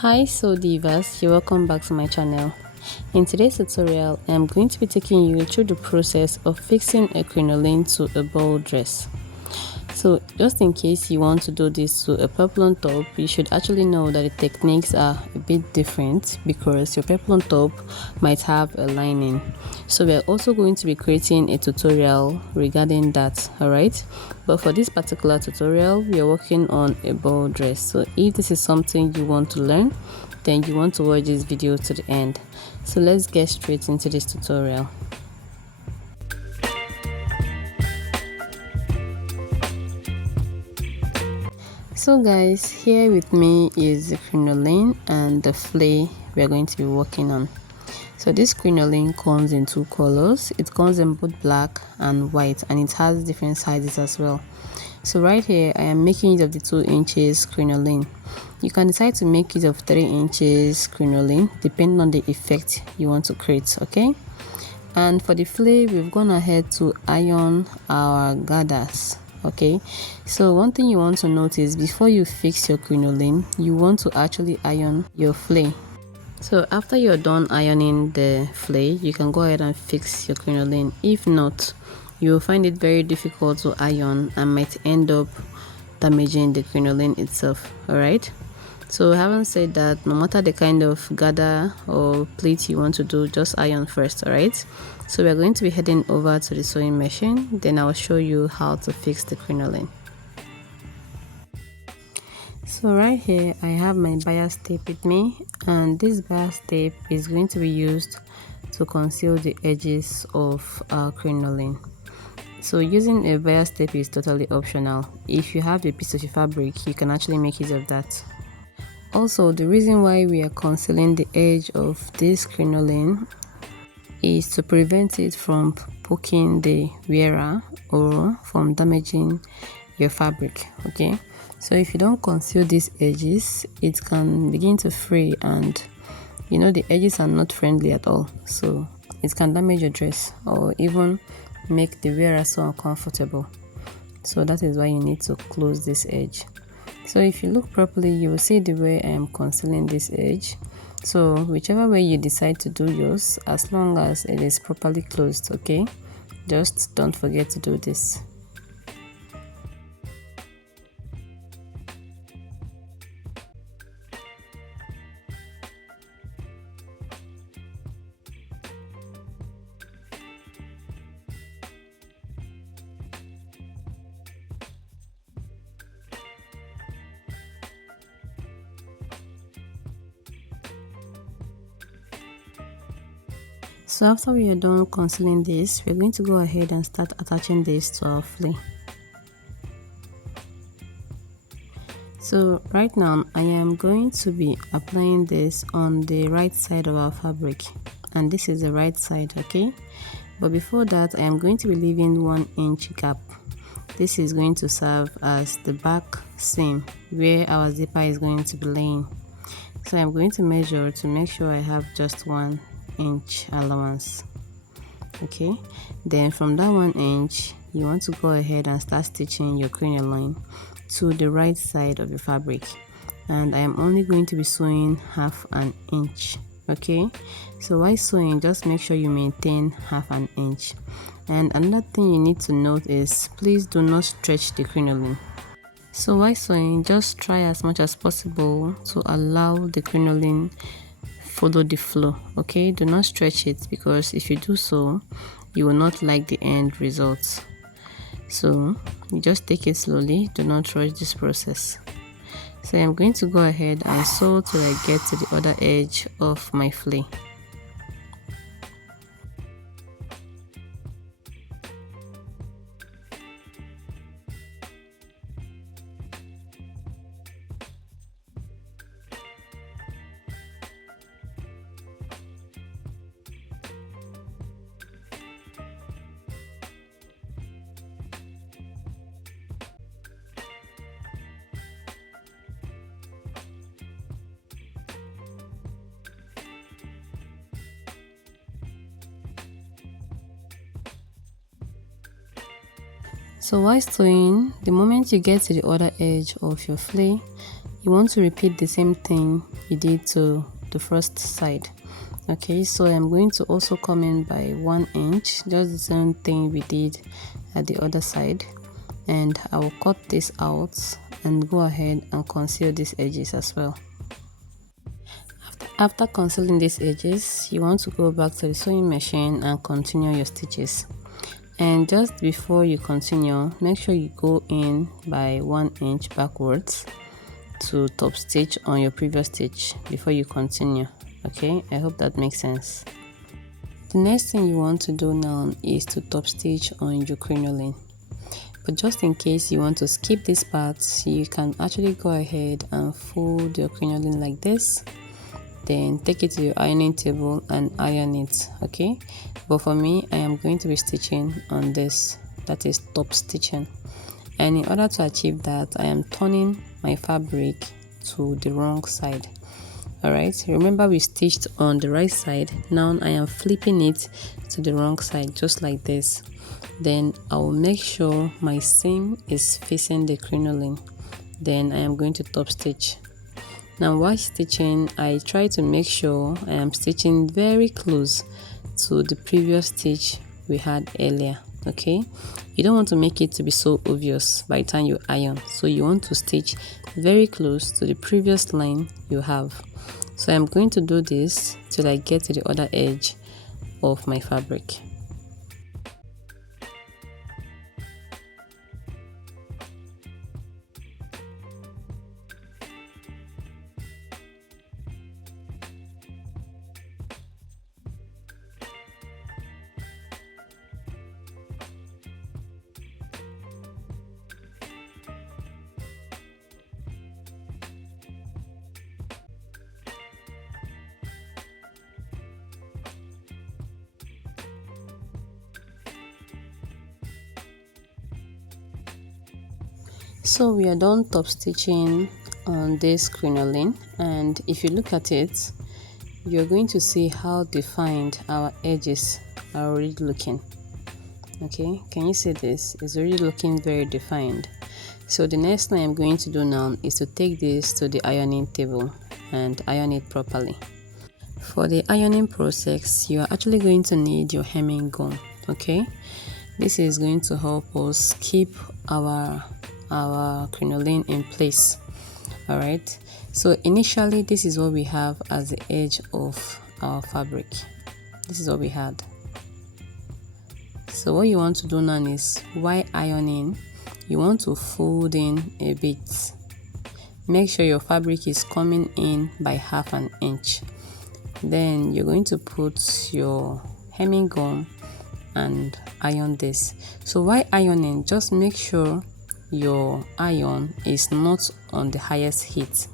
Hi divas, you're welcome back to my channel. In today's tutorial, I am going to be taking you through the process of fixing a crinoline to a ball dress. So just in case you want to do this to a peplum top, you should actually know that the techniques are a bit different because your peplum top might have a lining. So we are also going to be creating a tutorial regarding that, alright? But for this particular tutorial, we are working on a ball dress. So if this is something you want to learn, then you want to watch this video to the end. So let's get straight into this tutorial. So guys, here with me is the crinoline and the flay we are going to be working on. So this crinoline comes in two colors. It comes in both black and white, and it has different sizes as well. So right here I am making use of the 2 inches crinoline. You can decide to make use of 3 inches crinoline depending on the effect you want to create, okay? And for the flay, we've gone ahead to iron our gathers. Okay, so one thing you want to notice before you fix your crinoline, you want to actually iron your flay. So after you're done ironing the flay, you can go ahead and fix your crinoline. If not, you'll find it very difficult to iron and might end up damaging the crinoline itself. Alright, so having said that, no matter the kind of gather or pleat you want to do, just iron first. Alright, so we are going to be heading over to the sewing machine, then I will show you how to fix the crinoline. So right here I have my bias tape with me, and this bias tape is going to be used to conceal the edges of our crinoline. So using a bias tape is totally optional. If you have a piece of fabric, you can actually make use of that. Also, the reason why we are concealing the edge of this crinoline is to prevent it from poking the wearer or from damaging your fabric, okay? So if you don't conceal these edges, it can begin to fray, and you know the edges are not friendly at all, so it can damage your dress or even make the wearer so uncomfortable. So that is why you need to close this edge. So if you look properly, you will see the way I am concealing this edge. So whichever way you decide to do yours, as long as it is properly closed, okay? Just don't forget to do this. So after we are done concealing this, we're going to go ahead and start attaching this to our flay. So right now I am going to be applying this on the right side of our fabric, and this is the right side, okay? But before that, I am going to be leaving 1 inch gap. This is going to serve as the back seam where our zipper is going to be laying. So I'm going to measure to make sure I have just 1 inch allowance, okay? Then from that 1 inch, you want to go ahead and start stitching your crinoline to the right side of the fabric, and I am only going to be sewing 1/2 inch, okay? So while sewing, just make sure you maintain 1/2 inch. And another thing you need to note is please do not stretch the crinoline. So while sewing, just try as much as possible to allow the crinoline follow the flow, okay? Do not stretch it, because if you do so, you will not like the end results. So you just take it slowly, do not rush this process. So I'm going to go ahead and sew till I get to the other edge of my flay. So while sewing, the moment you get to the other edge of your flay, you want to repeat the same thing you did to the first side. Okay, so I'm going to also come in by 1 inch, just the same thing we did at the other side, and I will cut this out and go ahead and conceal these edges as well. After concealing these edges, you want to go back to the sewing machine and continue your stitches. And just before you continue, make sure you go in by 1 inch backwards to top stitch on your previous stitch before you continue. Okay, I hope that makes sense. The next thing you want to do now is to top stitch on your crinoline. But just in case you want to skip this part, you can actually go ahead and fold your crinoline like this, then take it to your ironing table and iron it. Okay, but for me, I am going to be stitching on this, that is top stitching, and in order to achieve that, I am turning my fabric to the wrong side. Alright, remember we stitched on the right side. Now I am flipping it to the wrong side, just like this. Then I will make sure my seam is facing the crinoline. Then I am going to top stitch. Now while stitching, I try to make sure I am stitching very close to the previous stitch we had earlier. Okay, you don't want to make it to be so obvious by the time you iron, so you want to stitch very close to the previous line you have. So I'm going to do this till I get to the other edge of my fabric. So we are done top stitching on this crinoline, and if you look at it, you're going to see how defined our edges are already looking. Okay, can you see this? It's already looking very defined. So the next thing I'm going to do now is to take this to the ironing table and iron it properly. For the ironing process, you are actually going to need your hemming gum. Okay, this is going to help us keep our crinoline in place. All right, so initially this is what we have as the edge of our fabric. This is what we had. So what you want to do now is, while ironing, you want to fold in a bit. Make sure your fabric is coming in by ½ an inch. Then you're going to put your hemming gum and iron this. So while ironing, just make sure your iron is not on the highest heat.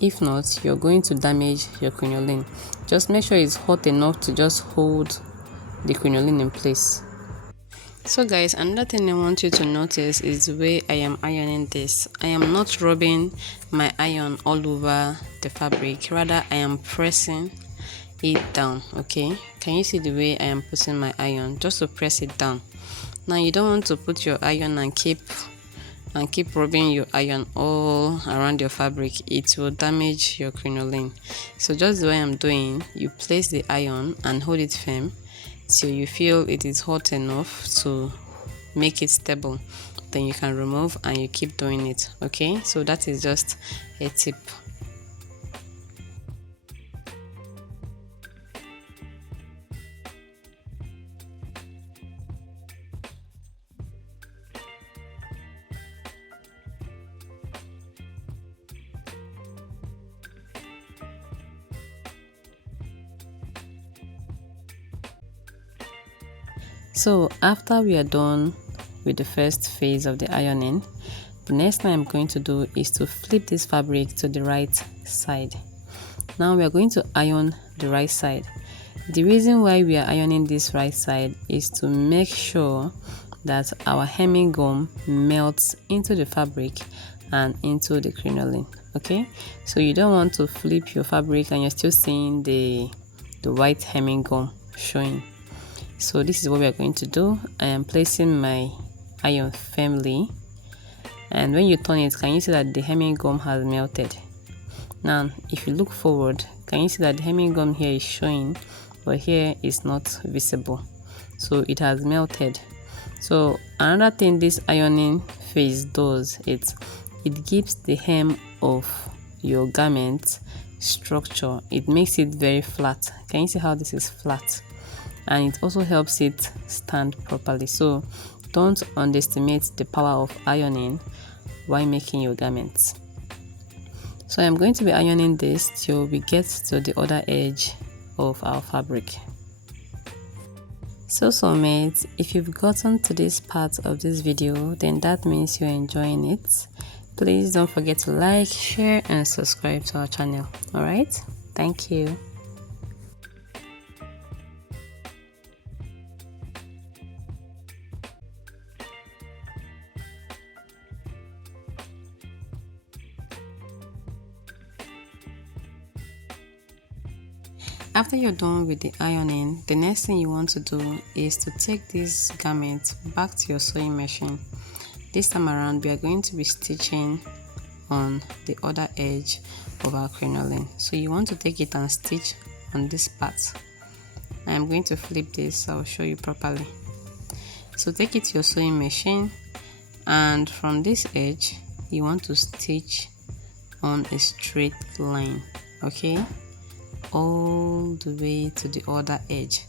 If not, you're going to damage your crinoline. Just make sure it's hot enough to just hold the crinoline in place. So guys, another thing I want you to notice is the way I am ironing this. I am not rubbing my iron all over the fabric, rather I am pressing it down. Okay, can you see the way I am putting my iron? Just to press it down. Now you don't want to put your iron and keep rubbing your iron all around your fabric. It will damage your crinoline. So just the way I'm doing, you place the iron and hold it firm till you feel it is hot enough to make it stable. Then you can remove and you keep doing it. Okay, so that is just a tip. So after we are done with the first phase of the ironing, the next thing I'm going to do is to flip this fabric to the right side. Now we are going to iron the right side. The reason why we are ironing this right side is to make sure that our hemming gum melts into the fabric and into the crinoline. Okay, so you don't want to flip your fabric and you're still seeing the white hemming gum showing. So this is what we are going to do. I am placing my iron firmly and when you turn it, can you see that the hemming gum has melted? Now if you look forward, can you see that the hemming gum here is showing, but here is not visible, so it has melted. So another thing this ironing phase does, it gives the hem of your garment structure. It makes it very flat. Can you see how this is flat? And it also helps it stand properly. So don't underestimate the power of ironing while making your garments. So I'm going to be ironing this till we get to the other edge of our fabric. So soulmates, if you've gotten to this part of this video, then that means you're enjoying it. Please don't forget to like, share and subscribe to our channel. Alright, thank you. After you're done with the ironing, the next thing you want to do is to take this garment back to your sewing machine. This time around, we are going to be stitching on the other edge of our crinoline. So you want to take it and stitch on this part. I am going to flip this, so I'll show you properly. So take it to your sewing machine, and from this edge, you want to stitch on a straight line, okay? All the way to the other edge.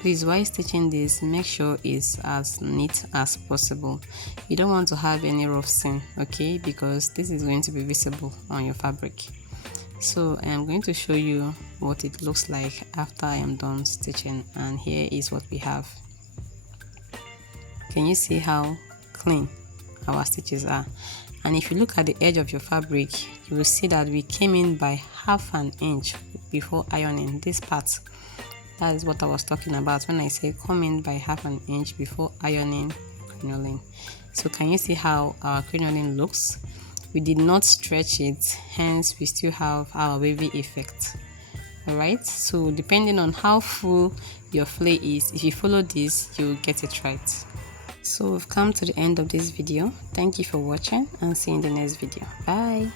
Please, while stitching this, make sure it's as neat as possible. You don't want to have any rough seam, okay, because this is going to be visible on your fabric. So I am going to show you what it looks like after I am done stitching, and here is what we have. Can you see how clean our stitches are? And if you look at the edge of your fabric, you will see that we came in by ½ an inch before ironing this part. That is what I was talking about when I say come in by ½ an inch before ironing crinoline. So can you see how our crinoline looks? We did not stretch it, hence we still have our wavy effect. Alright, so depending on how full your flay is, if you follow this, you will get it right. So we've come to the end of this video. Thank you for watching, and see you in the next video. Bye.